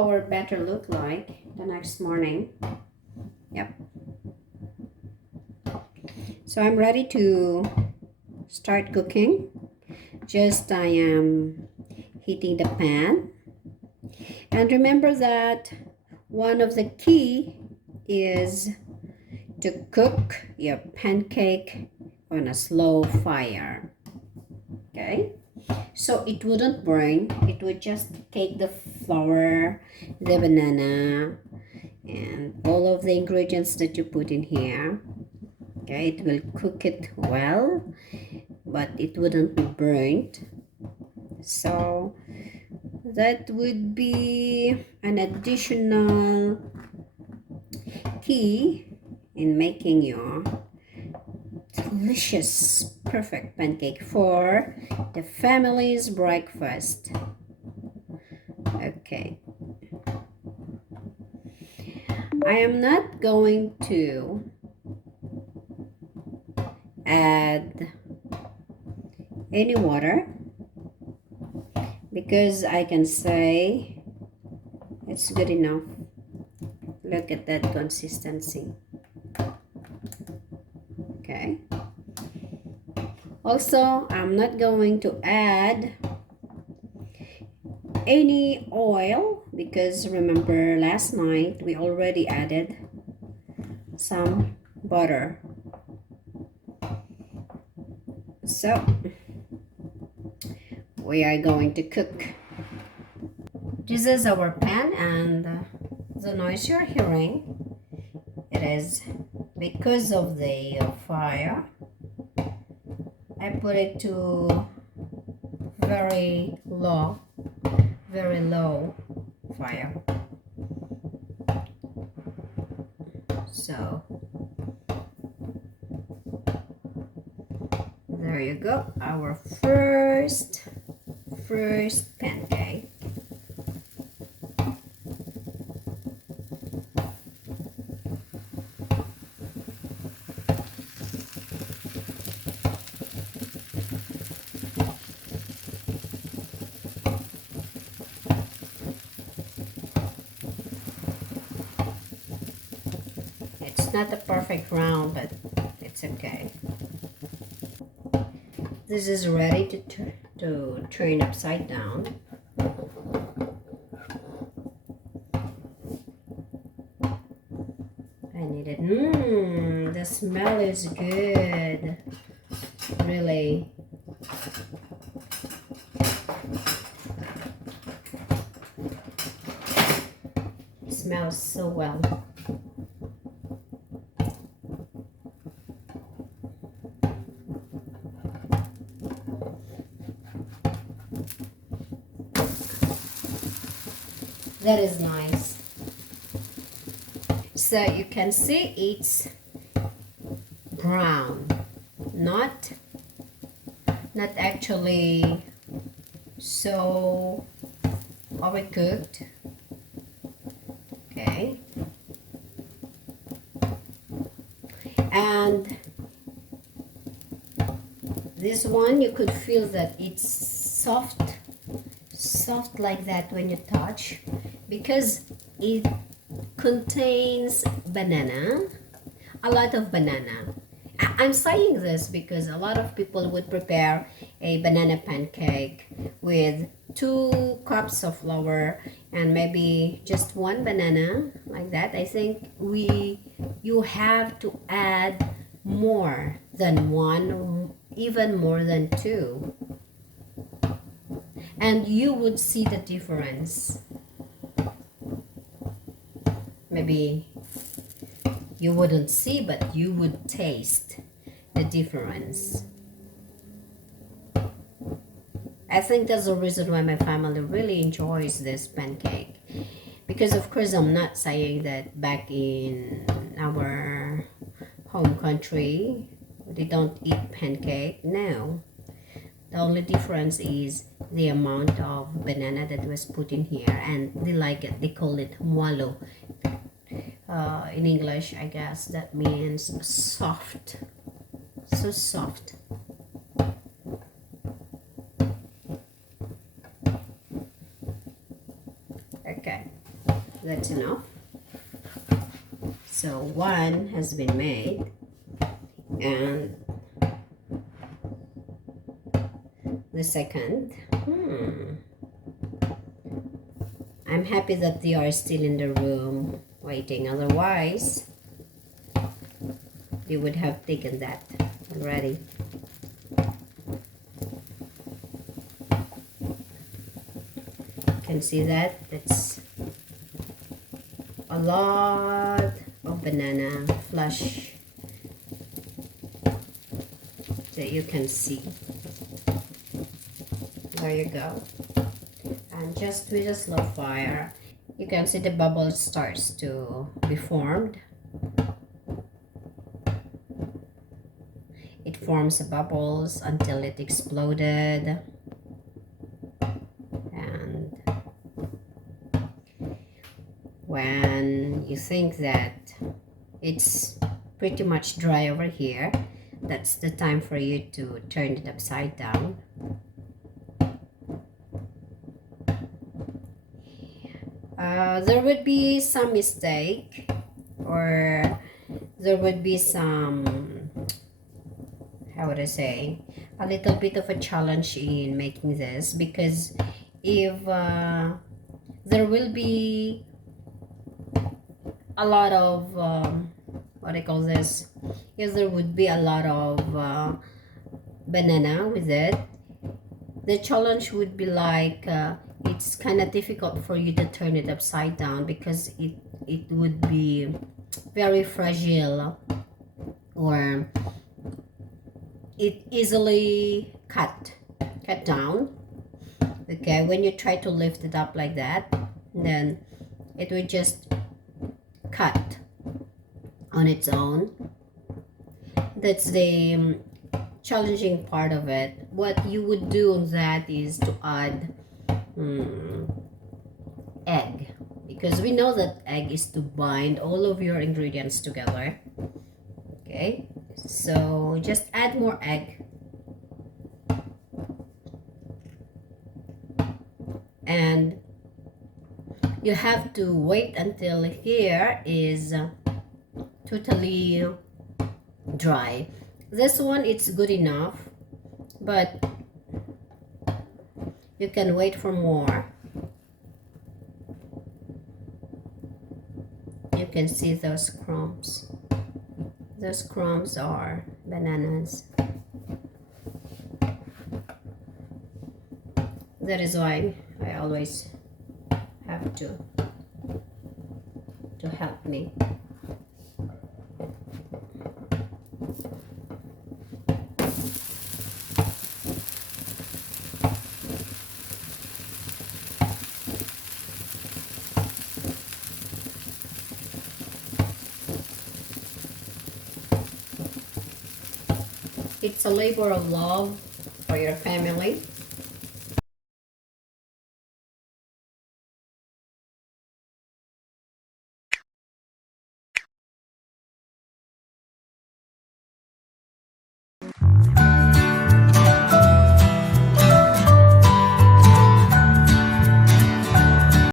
our batter look like the next morning. Yep. So I'm ready to start cooking. Just I am heating the pan. And remember that one of the key is to cook your pancake on a slow fire. Okay? So it wouldn't burn. It would just take the flour, the banana, and all of the ingredients that you put in here. Okay, it will cook it well, but it wouldn't be burnt. So that would be an additional key in making your delicious, perfect pancake for the family's breakfast. Okay. I am not going to add any water because I can say it's good enough. Look at that consistency. Okay. Also, I'm not going to add any oil because remember last night we already added some butter. So we are going to cook. This is our pan, and the noise you're hearing, it is because of the fire. I put it to very low fire. So there you go, our first pancake. It's not a perfect round, but it's okay. This is ready to turn upside down. I need it. The smell is good. Really. It smells so well. That is nice. So you can see it's brown, not actually so overcooked. Okay. And this one you could feel that it's soft like that when you touch, because it contains banana, a lot of banana. I'm saying this because a lot of people would prepare a banana pancake with 2 cups of flour and maybe just 1 banana like that. I think you have to add more than 1, even more than 2. And you would see the difference. Maybe you wouldn't see, but you would taste the difference. I think that's the reason why my family really enjoys this pancake. Because of course I'm not saying that back in our home country they don't eat pancake. No. The only difference is the amount of banana that was put in here, and they like it. They call it mualo. In English, I guess that means soft. So soft. Okay. that's enough. So one has been made, and the second. I'm happy that they are still in the room waiting. Otherwise, they would have taken that already. You can see that. That's a lot of banana flesh that you can see. There you go. And just with a slow fire, you can see the bubble starts to be formed. It forms the bubbles until it exploded. And when you think that it's pretty much dry over here, that's the time for you to turn it upside down. There would be some mistake, or there would be some, how would I say, a little bit of a challenge in making this, because if there will be a lot of what I call this, if there would be a lot of banana with it, the challenge would be like it's kind of difficult for you to turn it upside down, because it would be very fragile, or it easily cut down. Okay, when you try to lift it up like that, then it would just cut on its own. That's the challenging part of it. What you would do on that is to add egg, because we know that egg is to bind all of your ingredients together. Okay, so just add more egg, and you have to wait until here is totally dry. This one, it's good enough, but you can wait for more. You can see those crumbs. Those crumbs are bananas. That is why I always have to help me. It's a labor of love for your family.